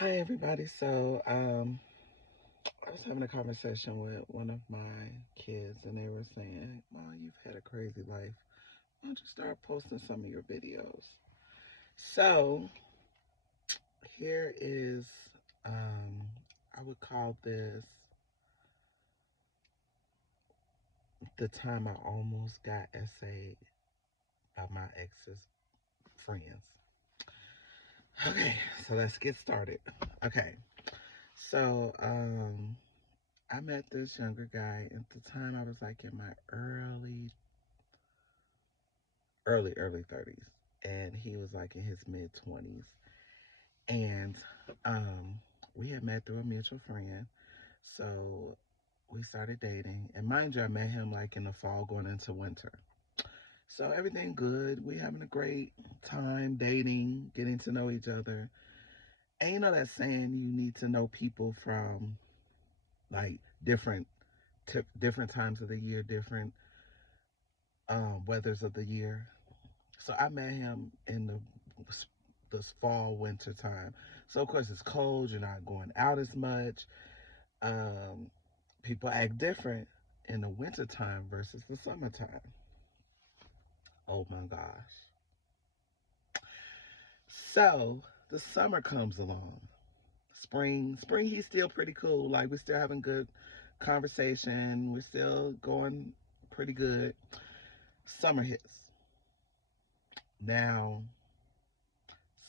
Hi everybody. I was having a conversation with one of my kids and they were saying, "Mom, you've had a crazy life. Why don't you start posting some of your videos?" So here is um I would call this the time I almost got essayed by my ex's friends. Okay, so let's get started. Okay. So I met this younger guy. At the time, I was like in my early 30s, and he was like in his mid 20s. And um, we had met through a mutual friend. So we started dating. And mind you, I met him like in the fall going into winter. So everything good. We having a great time dating, getting to know each other. And you know that saying you need to know people from like different times of the year, different weathers of the year. So I met him in this fall winter time. So of course it's cold. You're not going out as much. Um, People act different in the winter time versus the summertime. Oh my gosh. So the summer comes along. Spring, he's still pretty cool. Like we're still having good conversation. We're still going pretty good. Summer hits. Now,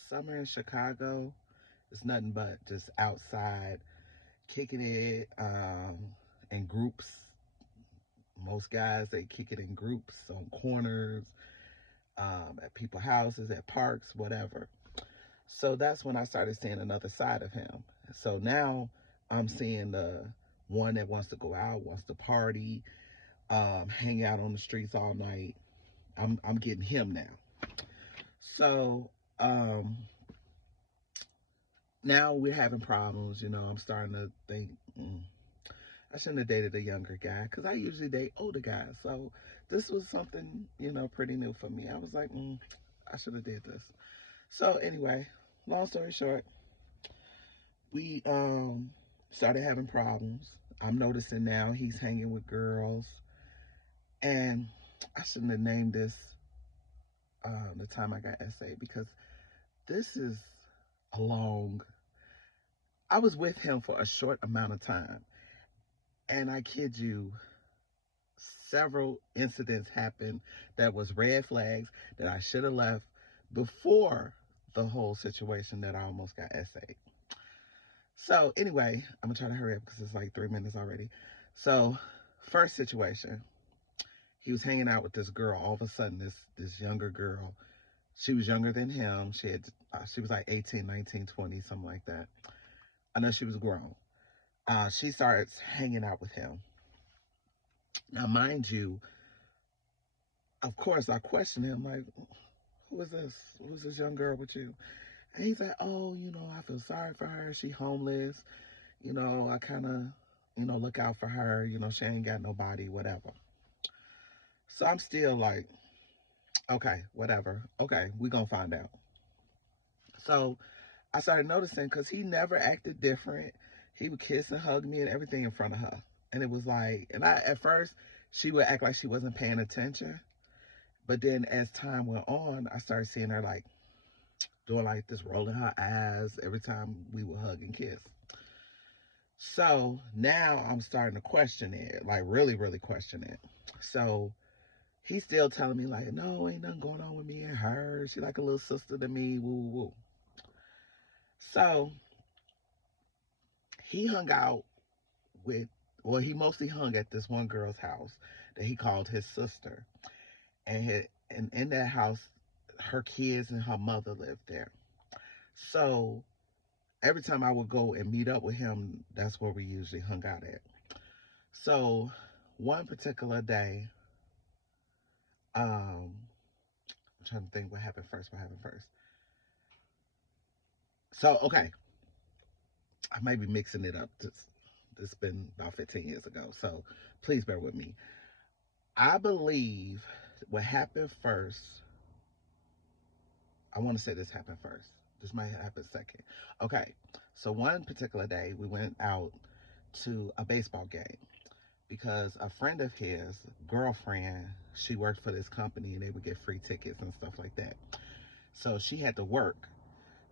summer in Chicago is nothing but just outside kicking it in groups. Most guys, they kick it in groups on corners, at people's houses, at parks, whatever. So that's when I started seeing another side of him. So now I'm seeing the one that wants to go out, wants to party, hang out on the streets all night. I'm getting him now. So um, now we're having problems. I'm starting to think. I shouldn't have dated a younger guy because I usually date older guys. So this was something, pretty new for me. I was like, I should have did this. So anyway, long story short, we started having problems. I'm noticing now he's hanging with girls, and I shouldn't have named this the time I got SA because this is a long. I was with him for a short amount of time, and I kid you, several incidents happened that was red flags that I should have left before the whole situation that I almost got essayed. So anyway, I'm gonna try to hurry up because it's like 3 minutes already. So first situation, he was hanging out with this girl. All of a sudden, this younger girl, she was younger than him. She was like 18, 19, 20, something like that. I know she was grown. She starts hanging out with him. Now, mind you, of course, I question him like, who is this? Who's this young girl with you? And he's like, oh, I feel sorry for her. She homeless. I kind of, look out for her. She ain't got nobody, whatever. So I'm still like, okay, whatever. Okay, we gonna find out. So I started noticing because he never acted different. He would kiss and hug me and everything in front of her. And it was like, and at first, she would act like she wasn't paying attention. But then as time went on, I started seeing her like doing like this, rolling her eyes every time we would hug and kiss. So now I'm starting to question it, like really, really question it. So he's still telling me like, no, ain't nothing going on with me and her. She like a little sister to me, woo woo woo. So he hung out with, well, he mostly hung at this one girl's house that he called his sister. And in that house, her kids and her mother lived there. So every time I would go and meet up with him, that's where we usually hung out at. So one particular day, I'm trying to think what happened first. What happened first? So okay, I might be mixing it up. This been about 15 years ago, so please bear with me. I believe what happened first. I want to say this happened first. This might happen second. Okay. So one particular day we went out to a baseball game because a friend of his girlfriend, she worked for this company and they would get free tickets and stuff like that. So she had to work.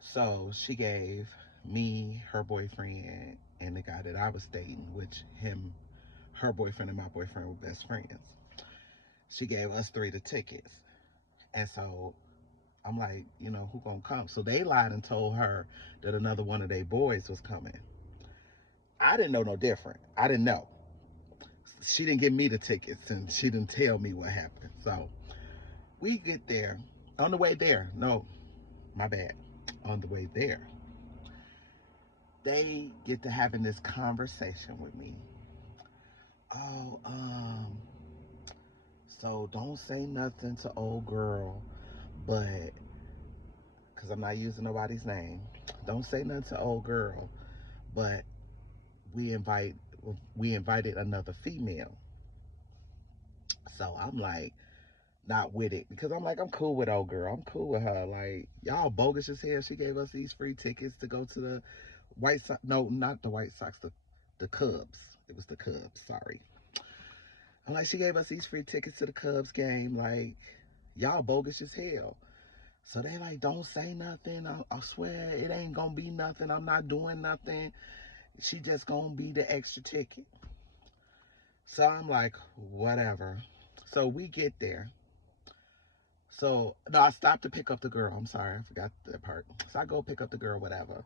So she gave me, her boyfriend, and the guy that I was dating, which her boyfriend and my boyfriend were best friends. She gave us three the tickets. And so I'm like, who gonna come? So they lied and told her that another one of their boys was coming. I didn't know no different. I didn't know. She didn't give me the tickets and she didn't tell me what happened. So we get there. On the way there, no, my bad. On the way there, they get to having this conversation with me. Oh, so don't say nothing to old girl, but because I'm not using nobody's name, don't say nothing to old girl, but we invite we invited another female. So I'm like not with it because I'm like, I'm cool with old girl. I'm cool with her. Like, y'all bogus as hell. She gave us these free tickets to go to the White Sox. No, not the White Sox, the Cubs. It was the Cubs, sorry. I'm like, she gave us these free tickets to the Cubs game. Like, y'all bogus as hell. So they like, don't say nothing. I swear it ain't gonna be nothing. I'm not doing nothing. She just gonna be the extra ticket. So I'm like, whatever. So we get there. So no, I stopped to pick up the girl. I'm sorry, I forgot that part. So I go pick up the girl, whatever.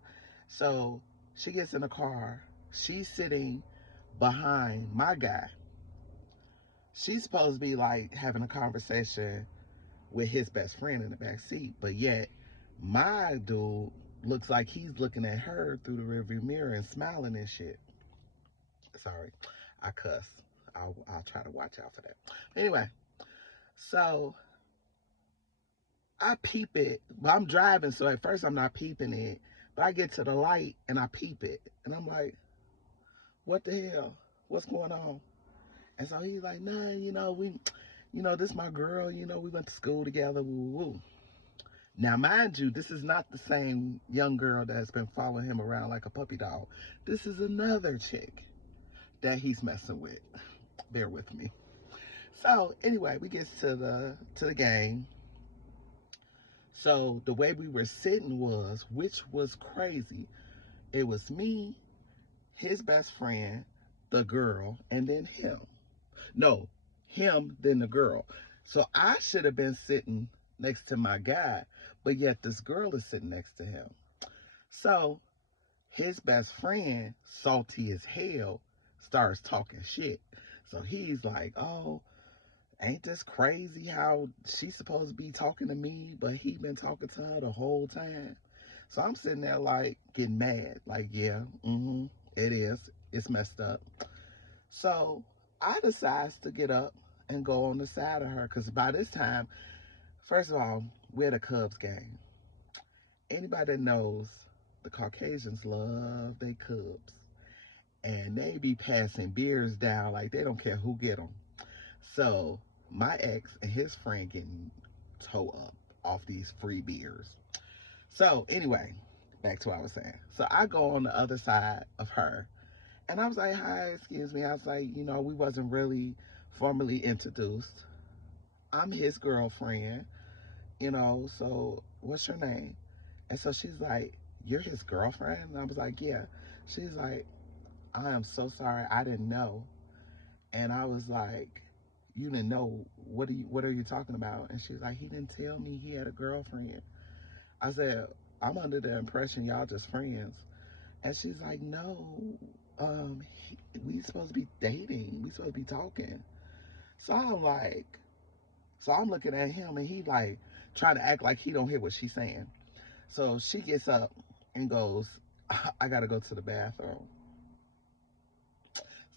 So she gets in the car. She's sitting behind my guy. She's supposed to be like having a conversation with his best friend in the back seat, but yet my dude looks like he's looking at her through the rearview mirror and smiling and shit. Sorry, I cuss. I'll try to watch out for that. Anyway, so I peep it, but I'm driving, so at first I'm not peeping it. But I get to the light and I peep it, and I'm like, "What the hell? What's going on?" And so he's like, "Nah, this my girl. We went to school together. Woo woo." Now, mind you, this is not the same young girl that's been following him around like a puppy dog. This is another chick that he's messing with. Bear with me. So anyway, we get to the game. So the way we were sitting was, which was crazy. It was me, his best friend, the girl, and then him. No, him, then the girl. So I should have been sitting next to my guy, but yet this girl is sitting next to him. So his best friend, salty as hell, starts talking shit. So he's like, oh, ain't this crazy how she's supposed to be talking to me, but he been talking to her the whole time? So I'm sitting there like getting mad, like, yeah, it is. It's messed up. So I decides to get up and go on the side of her because by this time, first of all, we're at a Cubs game. Anybody that knows, the Caucasians love their Cubs, and they be passing beers down like they don't care who get them. So my ex and his friend getting toe up off these free beers. So anyway, back to what I was saying. So I go on the other side of her, and I was like, "Hi, excuse me." I was like, we wasn't really formally introduced. I'm his girlfriend, so what's your name? And so she's like, "You're his girlfriend?" And I was like, "Yeah." She's like, "I am so sorry. I didn't know." And I was like, "You didn't know? What are you talking about?" And she's like, "He didn't tell me he had a girlfriend." I said, "I'm under the impression y'all just friends." And she's like, "No, we supposed to be dating. We supposed to be talking." So I'm like, so I'm looking at him and he like trying to act like he don't hear what she's saying. So she gets up and goes, "I gotta go to the bathroom."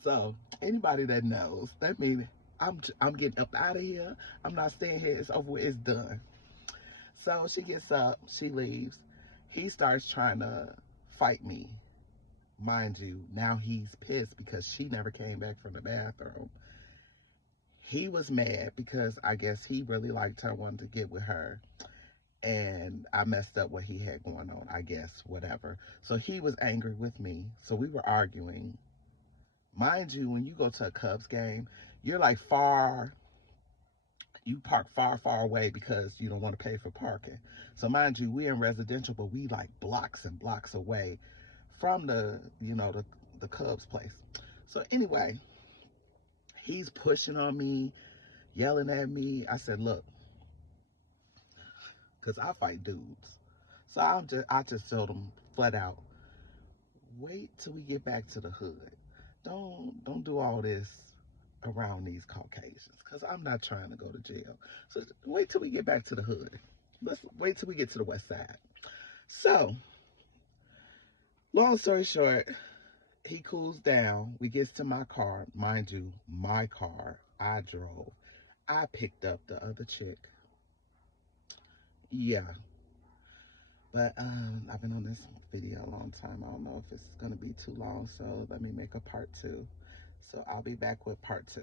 So anybody that knows, that means I'm getting up out of here. I'm not staying here. It's over with. It's done. So she gets up, she leaves. He starts trying to fight me. Mind you, now he's pissed because she never came back from the bathroom. He was mad because I guess he really liked her, wanted to get with her. and I messed up what he had going on, I guess, whatever. So he was angry with me. So we were arguing. Mind you, when you go to a Cubs game, you're like you park far away because you don't want to pay for parking. So mind you, we're in residential, but we like blocks and blocks away from the Cubs place. So anyway, he's pushing on me, yelling at me. I said, look, because I fight dudes. So I just told him flat out, wait till we get back to the hood. Don't do all this around these Caucasians, because I'm not trying to go to jail. So wait till we get back to the hood. Let's wait till we get to the west side. So, long story short, he cools down. We gets to my car. Mind you, my car. I drove. I picked up the other chick. Yeah. But I've been on this video a long time. I don't know if it's going to be too long, so let me make a part 2. So I'll be back with part 2.